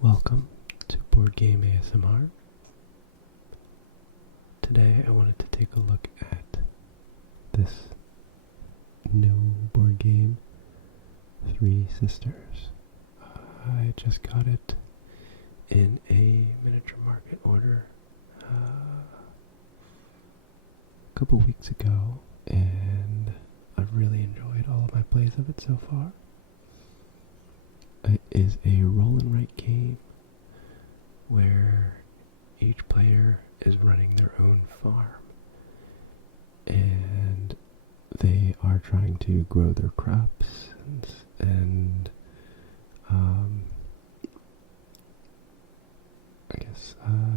Welcome to Board Game ASMR. Today I wanted to take a look at this new board game, Three Sisters. I just got it in a miniature market order a couple weeks ago, and I've really enjoyed all of my plays of it so far. It is a roll and write game where each player is running their own farm and they are trying to grow their crops and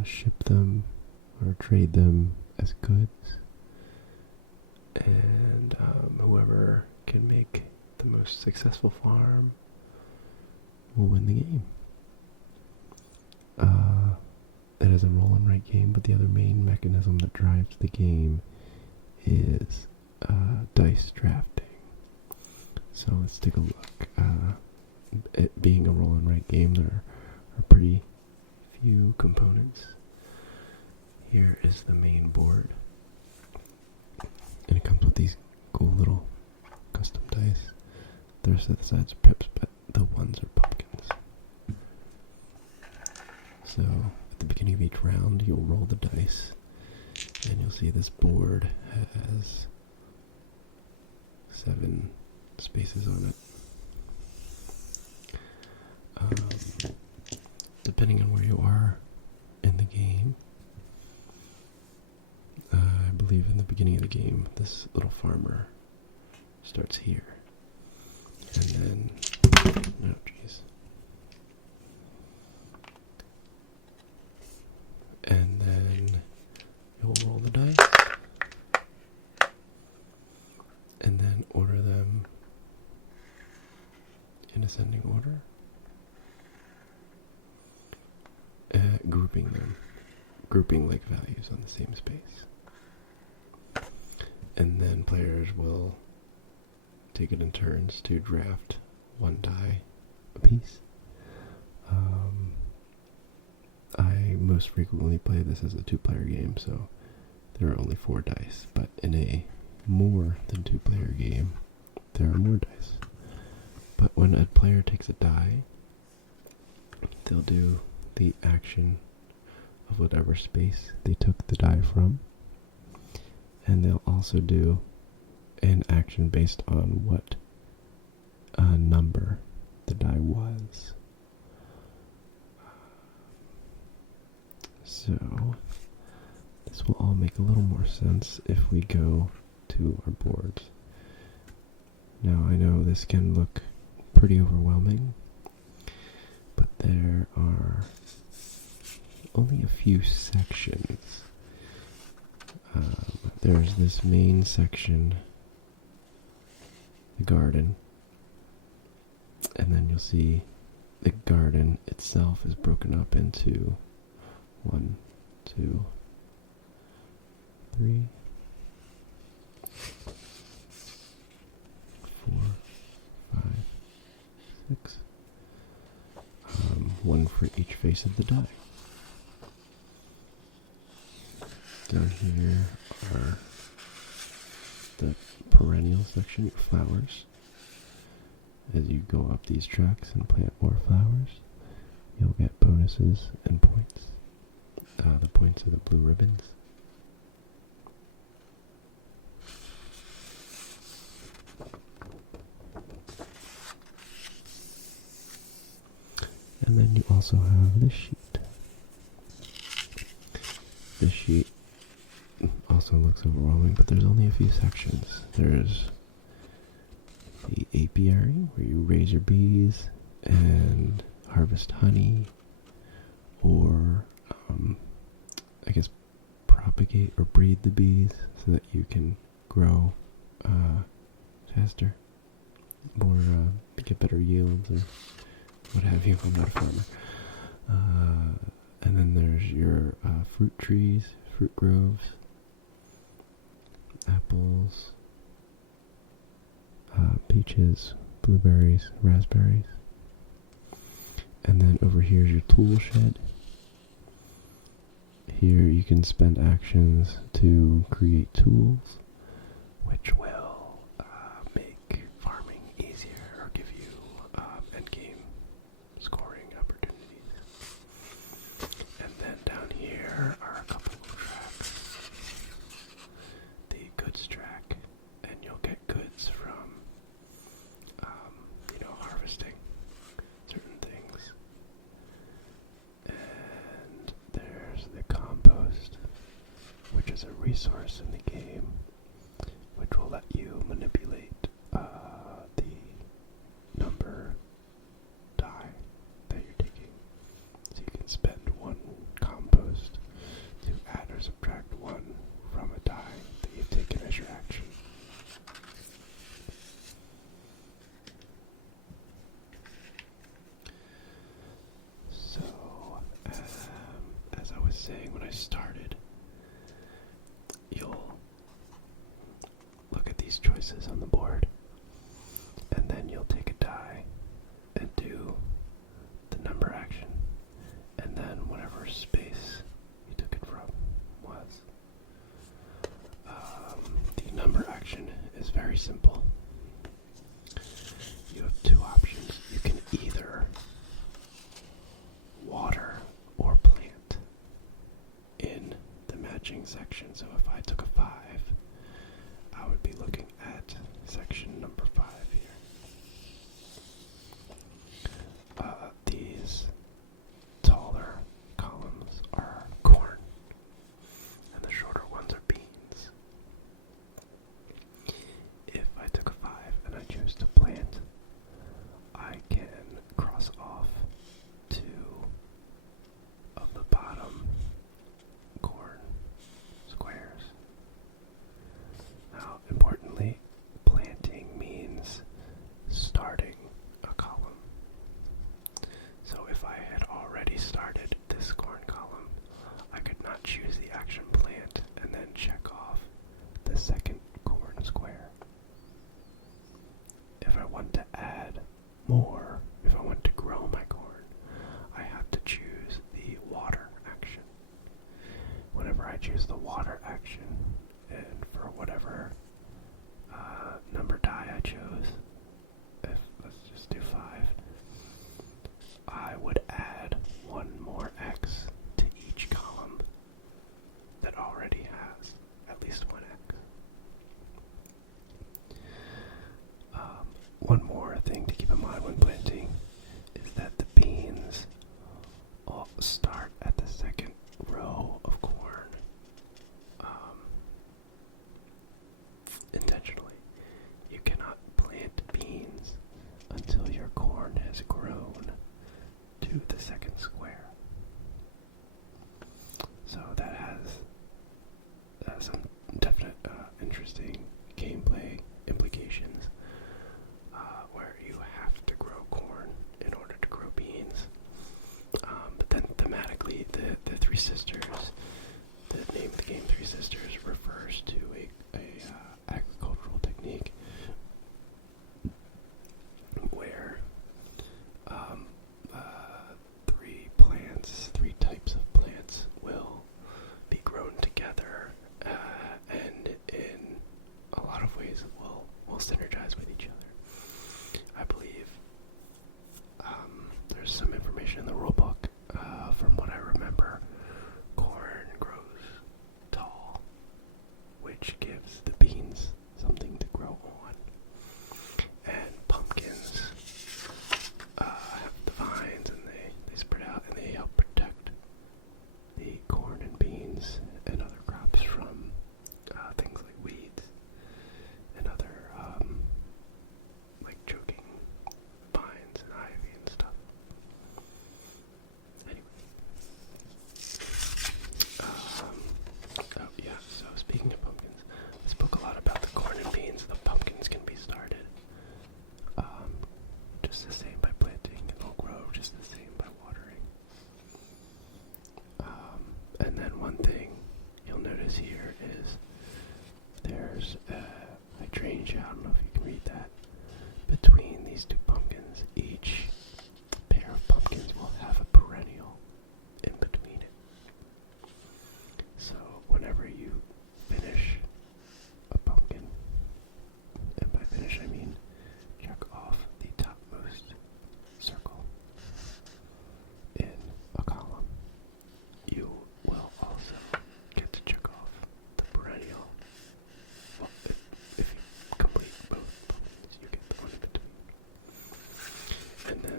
ship them or trade them as goods, and whoever can make the most successful farm will win the game. It is a roll and write game, but the other main mechanism that drives the game is dice drafting. So let's take a look. It being a roll and write game, there are pretty few components. Here is the main board, and it comes with these cool little custom dice. The rest of the sides are pips, but the ones are pumpkins. So at the beginning of each round, you'll roll the dice, and you'll see this board has 7 spaces on it. Depending on where you are in the game, I believe in the beginning of the game, this little farmer starts here, and then, oh jeez, and then you'll roll the dice, and then order them in ascending order, grouping like values on the same space. And then players will take it in turns to draft 1 die apiece. I most frequently play this as a 2-player game, so there are only 4 dice, but in a more than 2-player game, there are more dice. But when a player takes a die, they'll do the action of whatever space they took the die from, and they'll also do an action based on what number the die was. So this will all make a little more sense if we go to our boards. Now I know this can look pretty overwhelming, but there are only a few sections. There's this main section, the garden, and then you'll see the garden itself is broken up into 1, 2, 3, 4, 5, 6. 1 for each face of the die. Down here are the perennial section, flowers. As you go up these tracks and plant more flowers, you'll get bonuses and points. The points are the blue ribbons. And then you also have this sheet. This sheet also looks overwhelming, but there's only a few sections. There's the apiary, where you raise your bees and harvest honey, or propagate or breed the bees so that you can grow faster, or get better yields and what have you. I'm not a farmer. And then there's your fruit trees, fruit groves, apples, peaches, blueberries, raspberries. And then over here is your tool shed. Here you can spend actions to create tools, which will make farming easier or give you endgame scoring opportunities. And then down here are a couple of tracks. The goods track, and you'll get goods from, harvesting certain things. And there's the compost, which is a resource in the game, which will let you manipulate the number die that you're taking. So you can spend one compost to add or subtract one from a die that you've taken as your action. So, as I was saying when I started, you'll look at these choices on the board, and then you'll take a die and do the number action, and then whatever space you took it from was. The number action is very simple. You have two options. You can either water or plant in the matching section. So if I took a 5, I would be looking at section number 5 here. These taller columns are corn, and the shorter ones are beans. If I took a 5 and I choose to plant, I can cross off 2 of the bottom corn squares. Now, importantly, planting means starting a column. So if I had already started this corn column, I could not choose the action plant and then check off the second corn square. If I want to add more, if I want to grow my corn, I have to choose the water action. Whenever I choose the water action, and for whatever number die I chose, let's just do 5, I would add 1 more X to each column that already has at least 1 X. One more thing to keep in mind when planting is that the beans all start at the second row of corn. Intentionally. You cannot plant beans until your corn has grown to the second square. So that has some definite interesting gameplay implications, where you have to grow corn in order to grow beans. But then thematically, the Three Sisters, the name of the game Three Sisters refers to a agricultural technique where 3 types of plants will be grown together, and in a lot of ways will synergize with each other. I believe there's some information in the rulebook. From what I remember, corn grows tall, which gives the beans something to grow on. And pumpkins have the vines, and they spread out, and they help protect the corn and beans and other crops from things like weeds and other like choking vines and ivy and stuff. Anyway. So speaking of pumpkins, I spoke a lot about the corn and beans. The pumpkins can be started just the same by planting, and they'll grow just the same by watering. And then one thing you'll notice here is there's a drainage, I don't know if you can read that, between these 2 pumpkins. Each pair of pumpkins will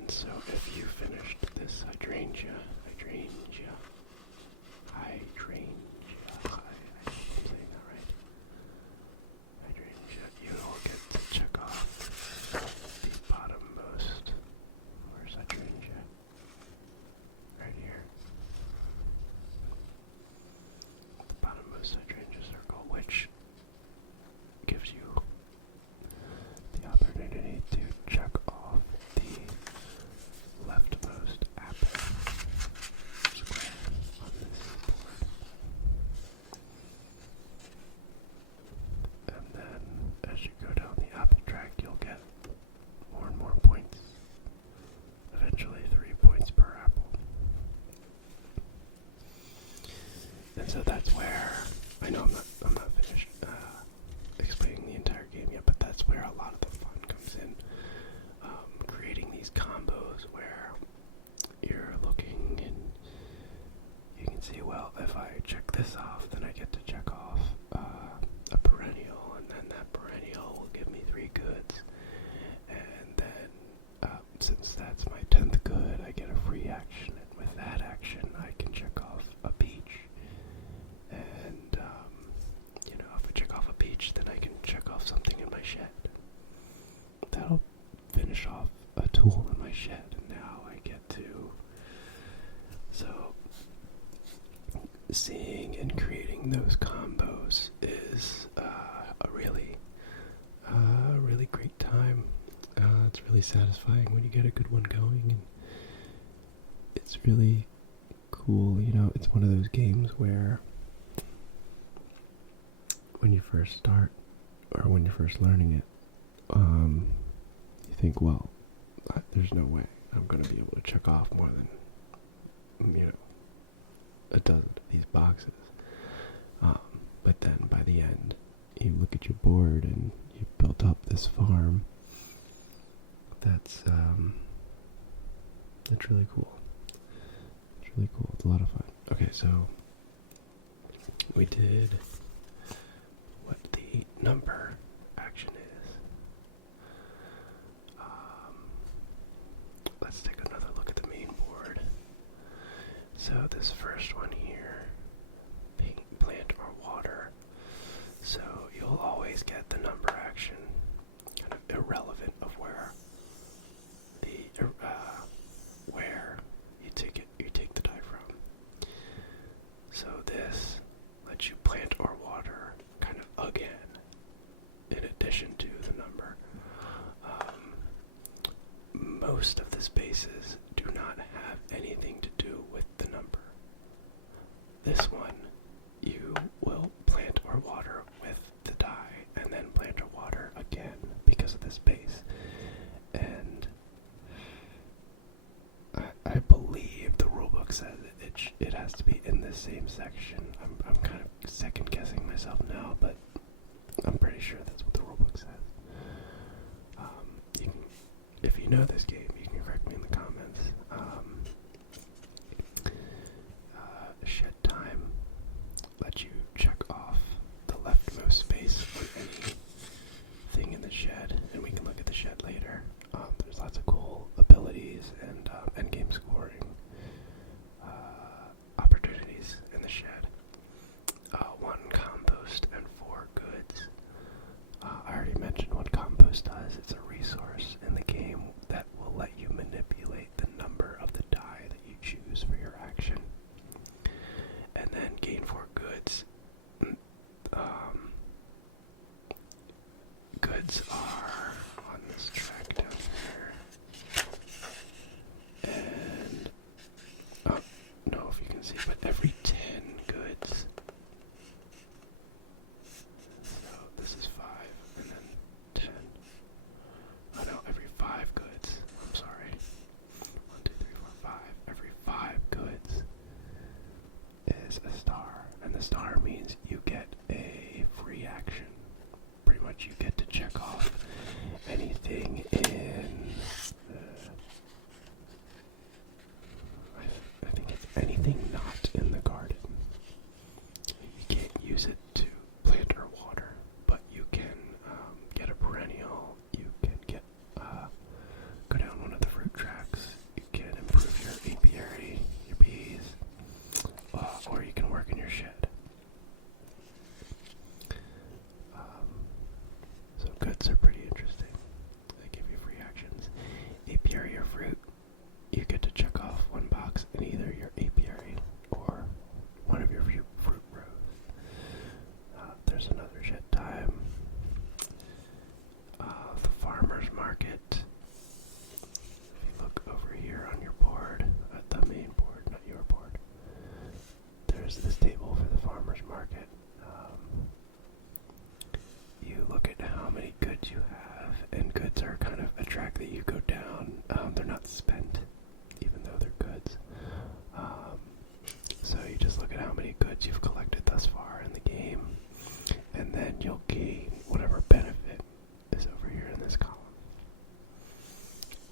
And so if you finished this hydrangea, I'm saying that right, hydrangea, you will get to check off the bottommost, where's hydrangea? Right here. The bottommost hydrangea circle, which gives you the opportunity to check off the leftmost apple square on this board. And then as you go down the apple track, you'll get more and more points. Eventually 3 points per apple. And so that's where, I know I'm not finished explaining the entire game yet, but that's where a lot of the fun comes in. Creating these combos where you're looking and you can see, well, if I check this off, then I get to check off a perennial, and then that perennial will give me 3 goods. And then, since that's my 10th good, I get a free action, and with that action, I can check off a peach. And, if I check off a peach, then I can check off something in my shed. That'll finish off a tool in my shed, and now I get to... So, seeing and creating those combos is a really great time. It's really satisfying when you get a good one going, and it's really cool. It's one of those games where when you first start, or when you're first learning it, you think, well, there's no way I'm going to be able to check off more than, a dozen of these boxes. But then by the end, you look at your board and you've built up this farm. That's really cool. It's really cool. It's a lot of fun. Okay, so we did what the number action is. Let's take another look at the main board. So this first one here, plant or water. So you'll always get the number action, kind of irrelevant of where you take the die from. So this lets you plant or water kind of again, in addition to the number. Most of the spaces do not have anything to do with the number. This one, you will plant or water with the die, and then plant or water again because of the space. And I believe the rulebook says it has to be in this same section. I'm kind of second guessing myself now, but I'm pretty sure that's what the rulebook says. If you know this game, you can correct me in the comments. Shed time lets you check off the leftmost space on anything in the shed, and we can look at the shed later. There's lots of cool abilities and endgame scoring opportunities in the shed. 1 compost and 4 goods. I already mentioned what compost does. It's a resource in the game that will track that you go down, they're not spent, even though they're goods. So you just look at how many goods you've collected thus far in the game, and then you'll gain whatever benefit is over here in this column.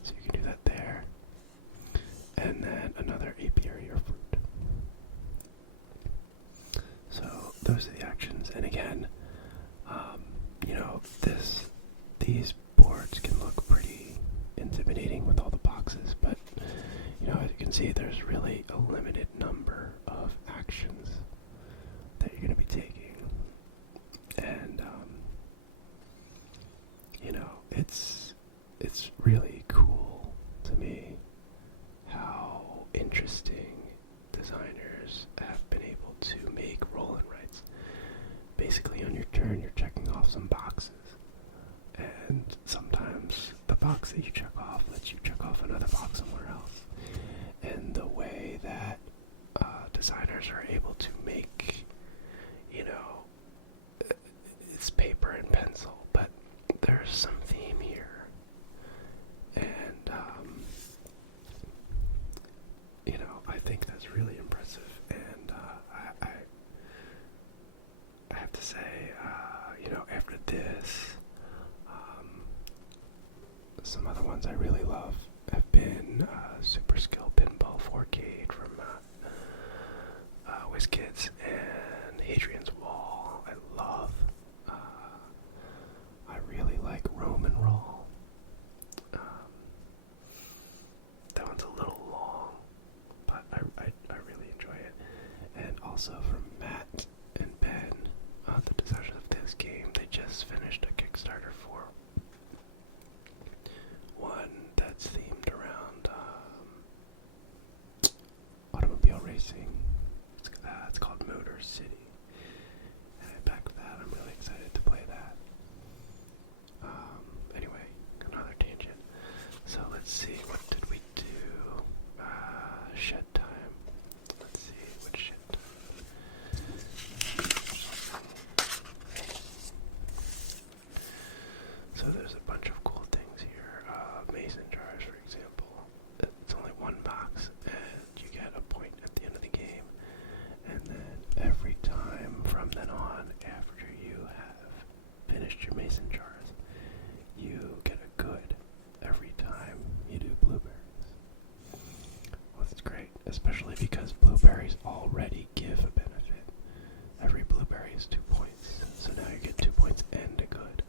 So you can do that there. And then another apiary or fruit. So those are the actions. And again, these boards can look pretty intimidating with all the boxes, but as you can see, there's really a limited number of actions that you're going to be taking. And it's really cool to me how interesting designers have been able to make roll and writes. Basically, on your turn, you're checking off some boxes, and sometimes the box that you check off lets you check off another box somewhere else. And the way that designers are able to make, it's paper and pencil, but there's some theme here. And, I think that's really impressive. And I have to say, after this, some other ones I really love have been Super Skill Pinball 4K from WizKids and Hadrian's Wall. I really like Roman Roll. That one's a little long, but I really enjoy it. And also from Matt and Ben, the designers of this game, they just finished a Kickstarter for one that's themed around automobile racing. It's called Motor City. And back to that, I'm really excited to play that. Anyway, another tangent. So let's see, what did we do? Shed time. Let's see, what shed time? So there's a bunch of cool things here. Mason jars, for example. It's only one box, and you get a point at the end of the game. And then every time from then on, after you have finished your mason jars, you get a good every time you do blueberries. Well, that's great, especially because blueberries already give a benefit. Every blueberry is 2 points, so now you get 2 points and a good.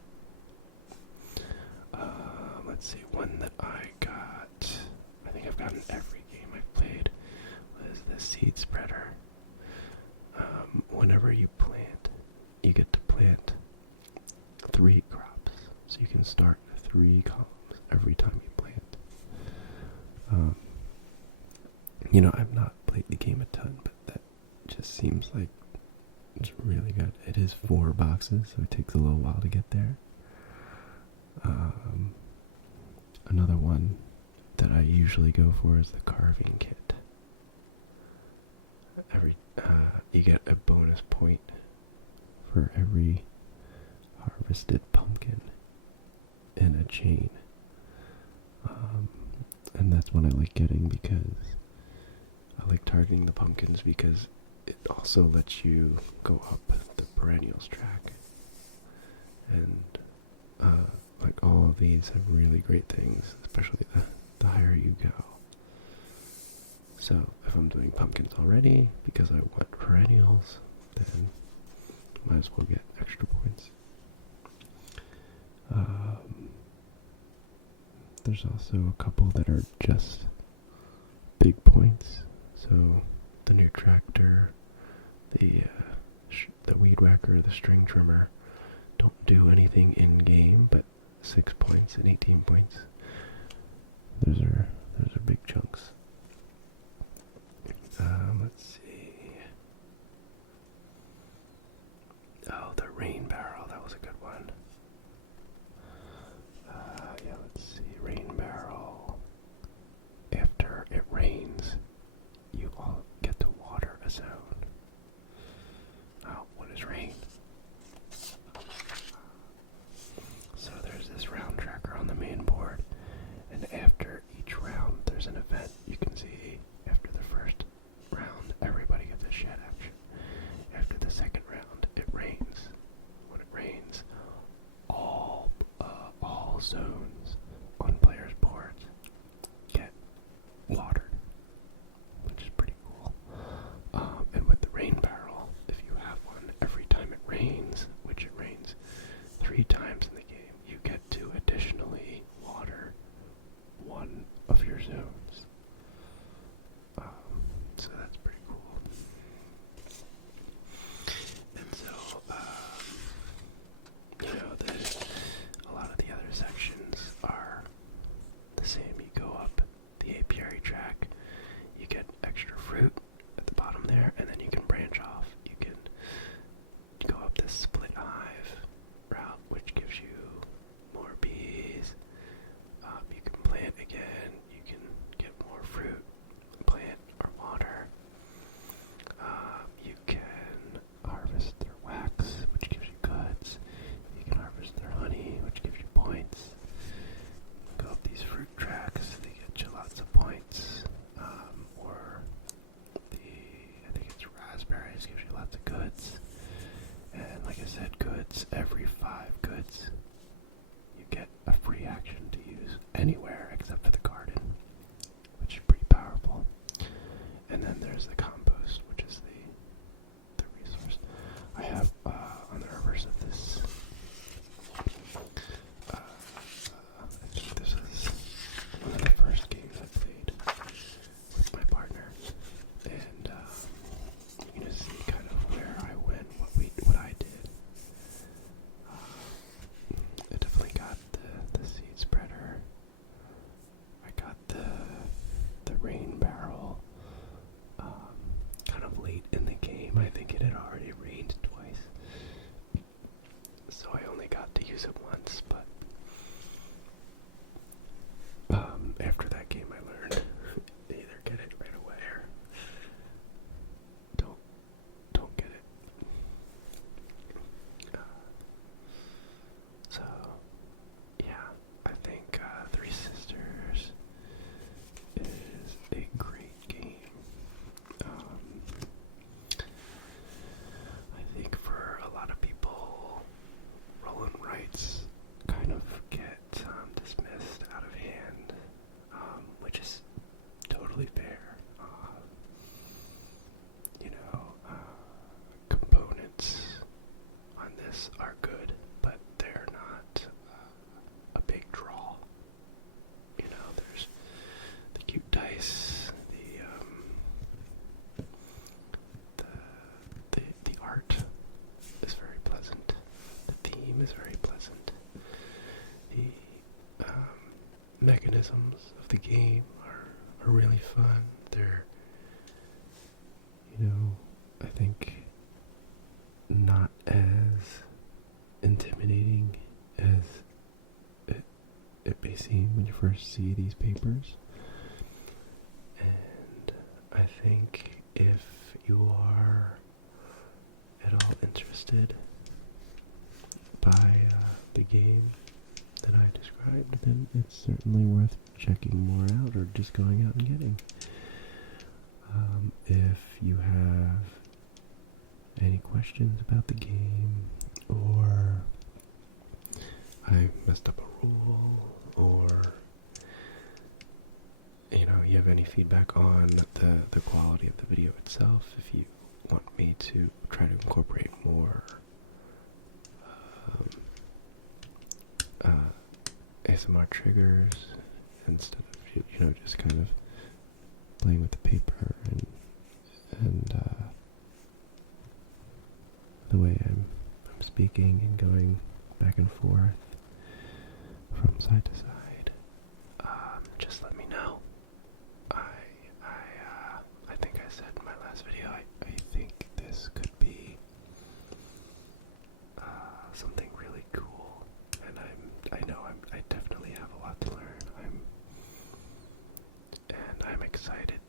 Let's see, one that I think I've gotten every game I've played, was the seed spreader. Whenever you plant, you get to plant 3 crops, so you can start 3 columns every time you plant. I've not played the game a ton, but that just seems like it's really good. It is 4 boxes, so it takes a little while to get there. Another one that I usually go for is the carving kit. You get a bonus point for every harvested pumpkin in a chain. And that's what I like getting, because I like targeting the pumpkins because it also lets you go up the perennials track. And all of these have really great things, especially the higher you go. So if I'm doing pumpkins already because I want perennials, then might as well get extra points. There's also a couple that are just big points. So the new tractor, the weed whacker, the string trimmer don't do anything in game, but 6 points and 18 points. Those are big chunks. Let's see. Oh, the rain barrel. That was a good one. Let's see. Rain barrel. After it rains, you all get to water a zone. Oh, what is rain? So there's this round tracker on the main board, stones. So that's pretty cool. And so, a lot of the other sections are the same. You go up the apiary track, you get extra fruit at the bottom there, and then you can branch off. You can go up this split hive route, which gives you more bees. You can plant again, you can get more fruit, plant or water. You can harvest their wax, which gives you goods. You can harvest their honey, which gives you points. Go up these fruit tracks, they get you lots of points. I think it's raspberries, gives you lots of goods. And like I said, goods, every 5 goods, you get a free action to use anywhere except for the garden, which is pretty powerful. And then there's the compost, which is the resource. I have on the reverse of this. I think this is one of the first games I played with my partner, and you can see kind of where I went, what I did. I definitely got the seed spreader. I got the rain barrel. Kind of late in the game, I think it had already rained twice, so I only got to use it once. But after that game, I learned either get it right away or don't get it. So yeah, I think Three Sisters is a great game. I think for a lot of people, roll and writes kind of get dismissed out of hand, which is totally fair. Components on this are good, but they're not a big draw. There's the cute dice, the art is very pleasant. The theme is very pleasant. The mechanisms of the game are really fun. They're, I think not as intimidating as it may seem when you first see these papers. And I think if you are at all interested by the game that I described, then it's certainly worth checking more out or just going out and getting. If you have any questions about the game, or I messed up a rule, or you have any feedback on the quality of the video itself, if you want me to try to incorporate more ASMR triggers instead of just kind of playing with the paper and the way I'm speaking and going back and forth from side to side, just let me know. I think I said in my last video, I think this could be something really cool, and I know I definitely have a lot to learn. I'm excited